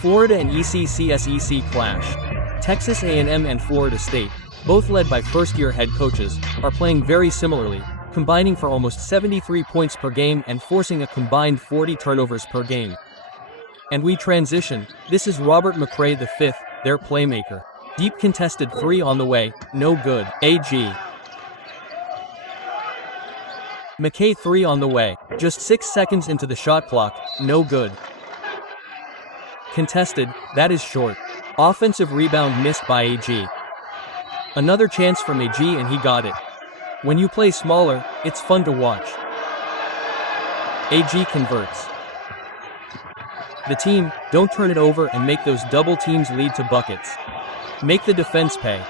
Florida and ECCSEC clash. Texas A&M and Florida State, both led by first-year head coaches, are playing very similarly, combining for almost 73 points per game and forcing a combined 40 turnovers per game. And we transition. This is Robert McRae V, their playmaker. Deep contested three on the way, no good. AG. McKay three on the way, just 6 seconds into the shot clock, no good. Contested, that is short. Offensive rebound missed by AG. Another chance from AG and he got it. When you play smaller, it's fun to watch. AG converts. The team, don't turn it over and make those double teams lead to buckets. Make the defense pay.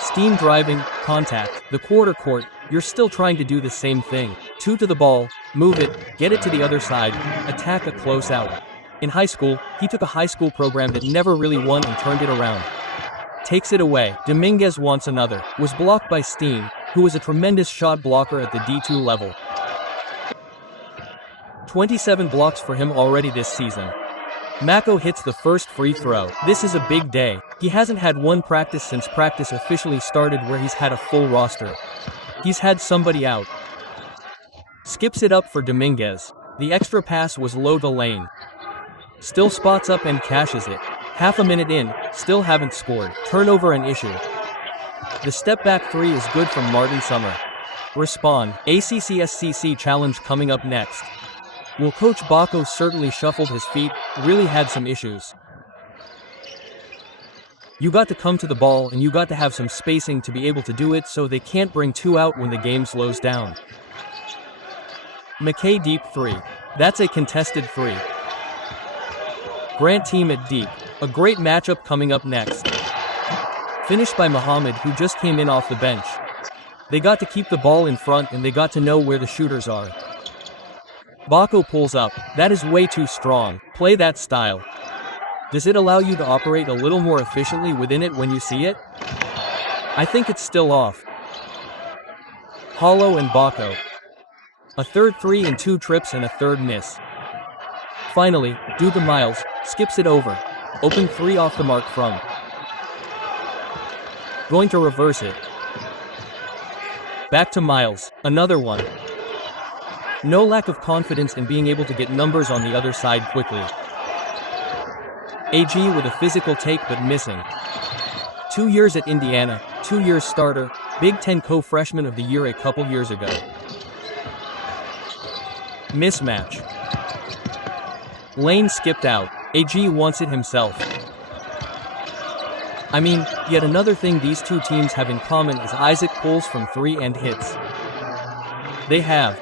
Steam driving, contact, the quarter court, you're still trying to do the same thing. 2 to the ball, move it, get it to the other side, attack a close out. In high school, he took a high school program that never really won and turned it around. Takes it away. Dominguez wants another. Was blocked by Steam, who was a tremendous shot blocker at the D2 level. 27 blocks for him already this season. Mako hits the first free throw. This is a big day. He hasn't had one practice since practice officially started where he's had a full roster. He's had somebody out. Skips it up for Dominguez. The extra pass was low the lane. Still spots up and cashes it. Half a minute in, still haven't scored. Turnover an issue. The step back three is good from Martin Summer. Respond. ACCSCC challenge coming up next. Well, Coach Baco certainly shuffled his feet, really had some issues. You got to come to the ball and you got to have some spacing to be able to do it so they can't bring 2 out when the game slows down. McKay deep three. That's a contested three. Grant team at deep. A great matchup coming up next. Finished by Muhammad, who just came in off the bench. They got to keep the ball in front and they got to know where the shooters are. Baco pulls up. That is way too strong. Play that style. Does it allow you to operate a little more efficiently within it when you see it? I think it's still off. Hollow and Baco. A third three and 2 trips and a third miss. Finally, do the Miles, skips it over. Open three off the mark from. Going to reverse it. Back to Miles, another one. No lack of confidence in being able to get numbers on the other side quickly. AG with a physical take but missing. 2 years at Indiana, 2 years starter, Big Ten co-freshman of the year a couple years ago. Mismatch. Lane skipped out. AG wants it himself. I mean, yet another thing these two teams have in common is Isaac pulls from 3 and hits. They have.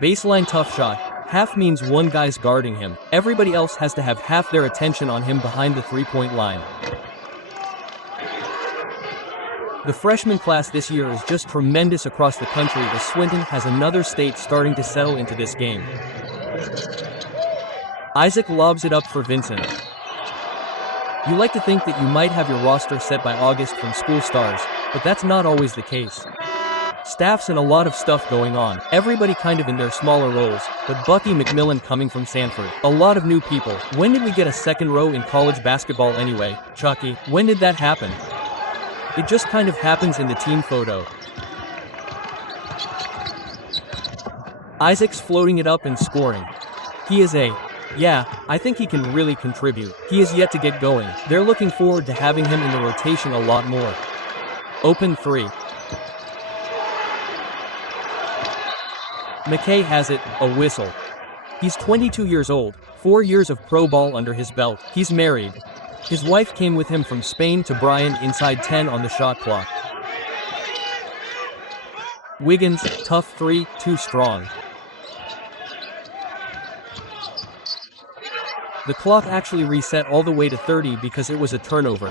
Baseline tough shot. Half means one guy's guarding him. Everybody else has to have half their attention on him behind the three-point line. The freshman class this year is just tremendous across the country as Swinton has another state starting to settle into this game. Isaac lobs it up for Vincent. You like to think that you might have your roster set by August from school stars, but that's not always the case. Staffs and a lot of stuff going on, everybody kind of in their smaller roles, but Bucky McMillan coming from Sanford. A lot of new people. When did we get a second row in college basketball anyway, Chucky? When did that happen? It just kind of happens in the team photo. Isaac's floating it up and scoring. He is yeah, I think he can really contribute. He is yet to get going. They're looking forward to having him in the rotation a lot more. Open three. McKay has it, a whistle. He's 22 years old, 4 years of pro ball under his belt. He's married. His wife came with him from Spain to Bryan inside 10 on the shot clock. Wiggins, tough three, too strong. The clock actually reset all the way to 30 because it was a turnover.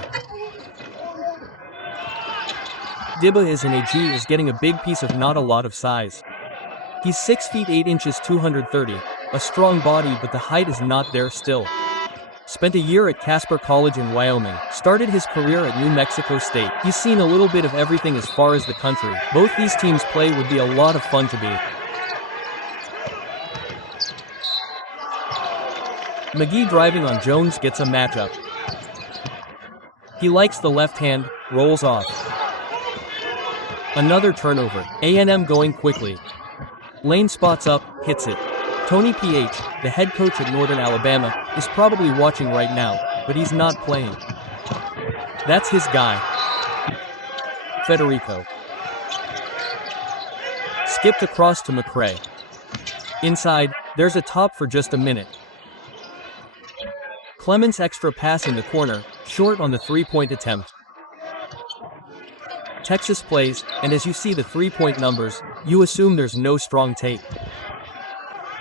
Dibba is an AG is getting a big piece of not a lot of size. He's 6 feet 8 inches 230, a strong body but the height is not there still. Spent a year at Casper College in Wyoming, started his career at New Mexico State. He's seen a little bit of everything as far as the country. Both these teams play would be a lot of fun to be. McGee driving on Jones gets a matchup. He likes the left hand, rolls off. Another turnover, A&M going quickly. Lane spots up, hits it. Tony P.H., the head coach at Northern Alabama, is probably watching right now, but he's not playing. That's his guy. Federico. Skipped across to McCray. Inside, there's a top for just a minute. Clements extra pass in the corner, short on the three-point attempt. Texas plays, and as you see the three-point numbers, you assume there's no strong tape.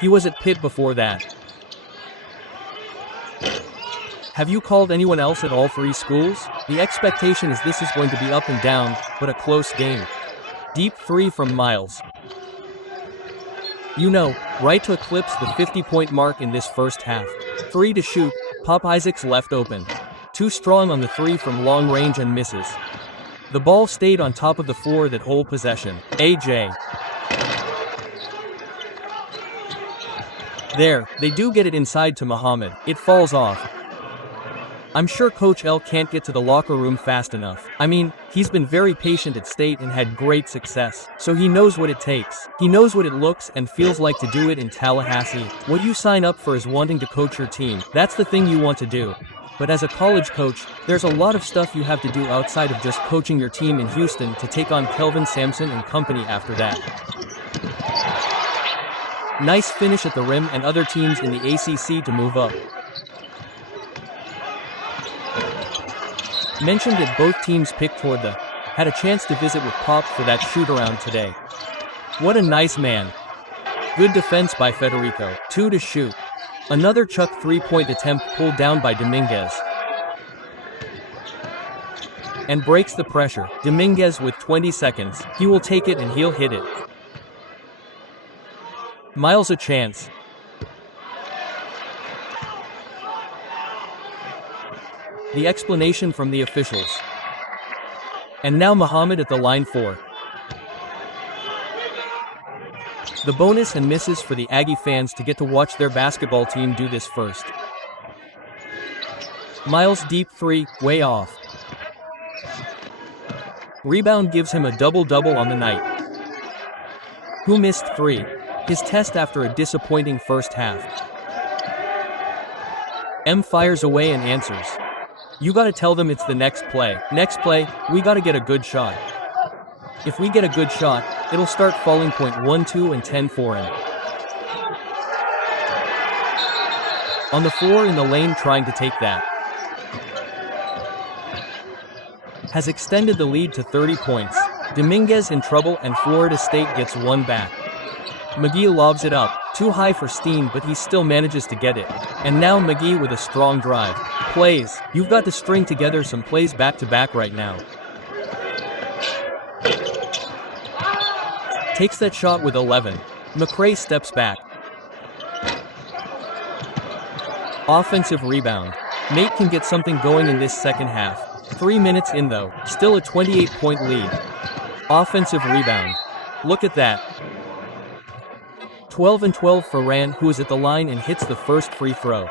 He was at Pitt before that. Have you called anyone else at all three schools? The expectation is this is going to be up and down, but a close game. Deep three from Miles. You know, right to eclipse the 50-point mark in this first half. 3 to shoot, Pop Isaacs left open. Too strong on the three from long range and misses. The ball stayed on top of the floor that whole possession. AJ. There, they do get it inside to Muhammad. It falls off. I'm sure Coach L can't get to the locker room fast enough. I mean, he's been very patient at State and had great success. So he knows what it takes. He knows what it looks and feels like to do it in Tallahassee. What you sign up for is wanting to coach your team. That's the thing you want to do. But as a college coach, there's a lot of stuff you have to do outside of just coaching your team in Houston to take on Kelvin Sampson and company after that. Nice finish at the rim and other teams in the ACC to move up. Mentioned that both teams picked toward the had a chance to visit with Pop for that shoot-around today. What a nice man. Good defense by Federico. 2 to shoot. Another Chuck three-point attempt pulled down by Dominguez. And breaks the pressure. Dominguez with 20 seconds. He will take it and he'll hit it. Miles a chance. The explanation from the officials. And now Muhammad at the line for the bonus and misses for the Aggie fans to get to watch their basketball team do this first. Miles deep three, way off. Rebound gives him a double-double on the night. Who missed 3? His test after a disappointing first half. M fires away and answers. You gotta tell them it's the next play. Next play, we gotta get a good shot. If we get a good shot, it'll start falling point 1, 2, and 10 for him. On the floor in the lane trying to take that. Has extended the lead to 30 points. Dominguez in trouble and Florida State gets one back. McGee lobs it up. Too high for Steen, but he still manages to get it. And now McGee with a strong drive. Plays. You've got to string together some plays back-to-back right now. Takes that shot with 11. McCray steps back. Offensive rebound. Nate can get something going in this second half. 3 minutes in though, still a 28-point lead. Offensive rebound. Look at that. 12 and 12 for Ran, who is at the line and hits the first free throw.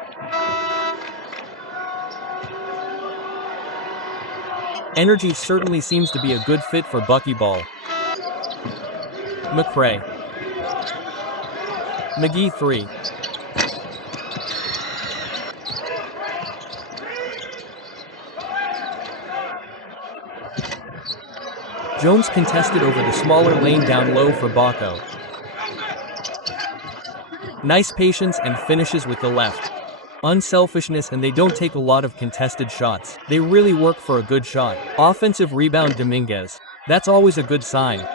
Energy certainly seems to be a good fit for buckyball. McCray. McGee 3. Jones contested over the smaller lane down low for Baco. Nice patience and finishes with the left. Unselfishness, and they don't take a lot of contested shots. They really work for a good shot. Offensive rebound Dominguez. That's always a good sign.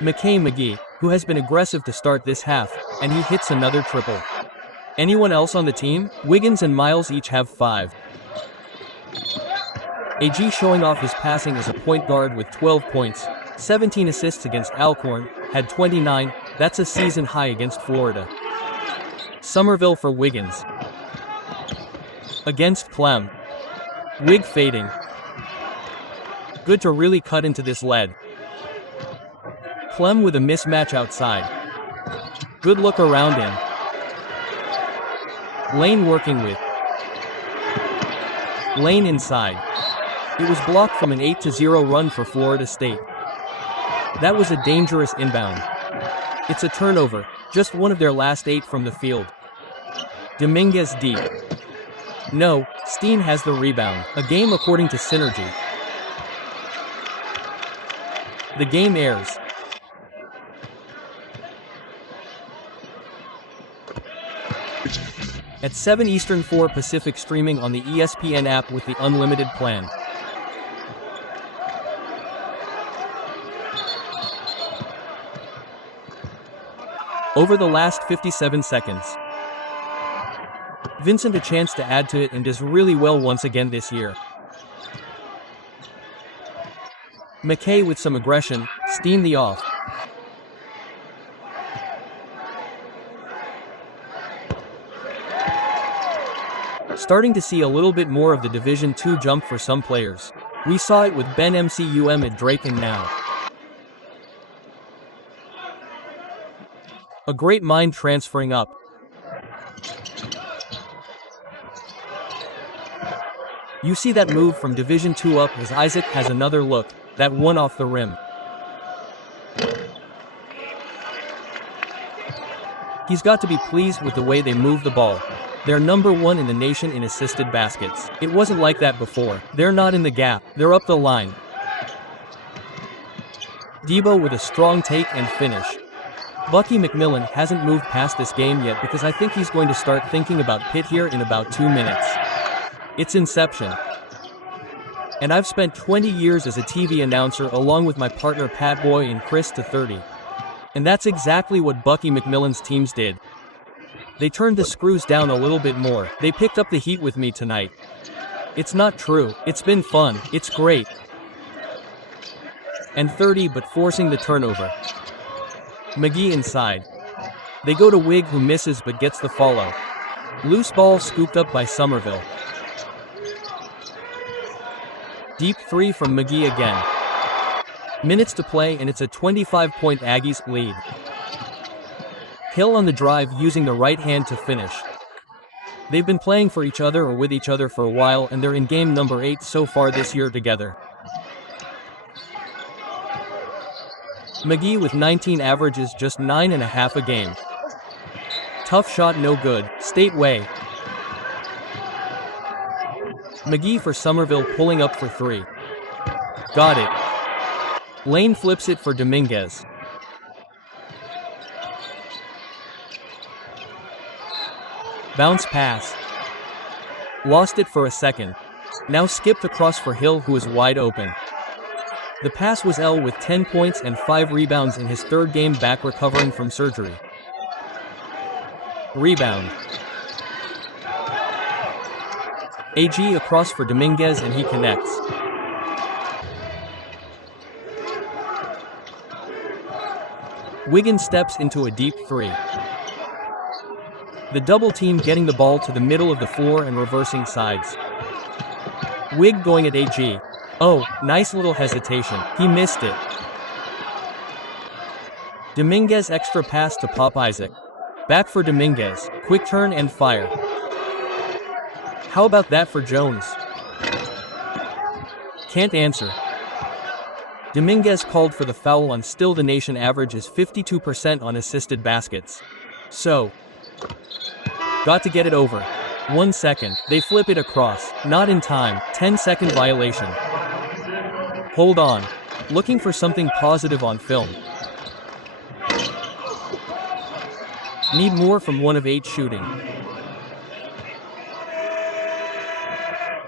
McGee, who has been aggressive to start this half, and he hits another triple. Anyone else on the team? Wiggins and Miles each have 5. AG showing off his passing as a point guard with 12 points, 17 assists against Alcorn, had 29, that's a season high against Florida. Somerville for Wiggins. Against Clem. Wig fading. Good to really cut into this lead. Clem with a mismatch outside. Good look around him. Lane working with Lane inside. It was blocked from an 8-0 run for Florida State. That was a dangerous inbound. It's a turnover, just one of their last 8 from the field. Dominguez deep. No, Steen has the rebound. A game according to Synergy. The game airs. At 7 Eastern 4 Pacific, streaming on the ESPN app with the unlimited plan. Over the last 57 seconds. Vincent a chance to add to it and does really well once again this year. McKay with some aggression, Steen the off. Starting to see a little bit more of the Division II jump for some players. We saw it with Ben McCum at Drake and now. A great mind transferring up. You see that move from Division II up as Isaac has another look, that one off the rim. He's got to be pleased with the way they move the ball. They're number 1 in the nation in assisted baskets. It wasn't like that before. They're not in the gap, they're up the line. Debo with a strong take and finish. Bucky McMillan hasn't moved past this game yet because I think he's going to start thinking about Pitt here in about 2 minutes. It's inception. And I've spent 20 years as a TV announcer along with my partner Pat Boy and Chris to 30. And that's exactly what Bucky McMillan's teams did. They turned the screws down a little bit more. They picked up the heat with me tonight. It's not true. It's been fun. It's great. And 30 but forcing the turnover. McGee inside. They go to Wig who misses but gets the follow. Loose ball scooped up by Somerville. Deep 3 from McGee again. Minutes to play and it's a 25-point Aggies lead. Hill on the drive using the right hand to finish. They've been playing for each other or with each other for a while and they're in game number 8 so far this year together. McGee with 19 averages, just 9.5 a game. Tough shot no good, State way. McGee for Somerville pulling up for 3. Got it. Lane flips it for Dominguez. Bounce pass. Lost it for a second. Now skipped across for Hill who is wide open. The pass was L with 10 points and 5 rebounds in his 3rd game back recovering from surgery. Rebound. AG across for Dominguez and he connects. Wiggins steps into a deep 3. The double team getting the ball to the middle of the floor and reversing sides. Wig going at AG. Oh, nice little hesitation. He missed it. Dominguez extra pass to Pop Isaac. Back for Dominguez. Quick turn and fire. How about that for Jones? Can't answer. Dominguez called for the foul on still the nation average is 52% on assisted baskets. So, got to get it over. 1 second. They flip it across. Not in time. 10-second violation. Hold on. Looking for something positive on film. Need more from 1 of 8 shooting.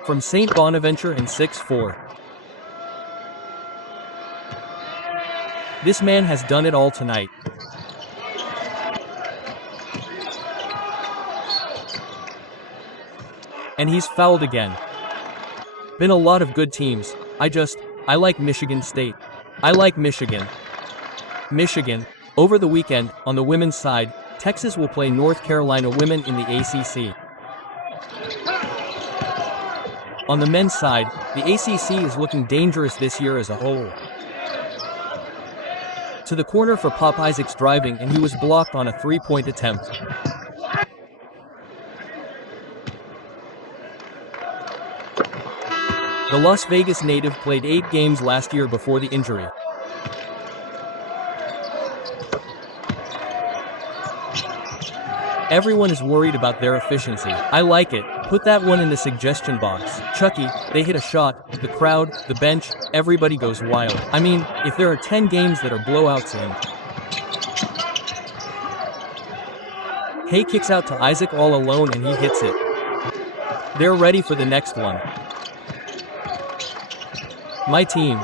From St. Bonaventure and 6-4. This man has done it all tonight. And he's fouled again. Been a lot of good teams. I like Michigan State. I like Michigan. Michigan. Over the weekend, on the women's side, Texas will play North Carolina women in the ACC. On the men's side, the ACC is looking dangerous this year as a whole. To the corner for Pop Isaac's driving and he was blocked on a 3-point attempt. The Las Vegas native played 8 games last year before the injury. Everyone is worried about their efficiency. I like it. Put that one in the suggestion box. Chucky, they hit a shot, the crowd, the bench, everybody goes wild. I mean, if there are 10 games that are blowouts in. Hay kicks out to Isaac all alone and he hits it. They're ready for the next one. My team.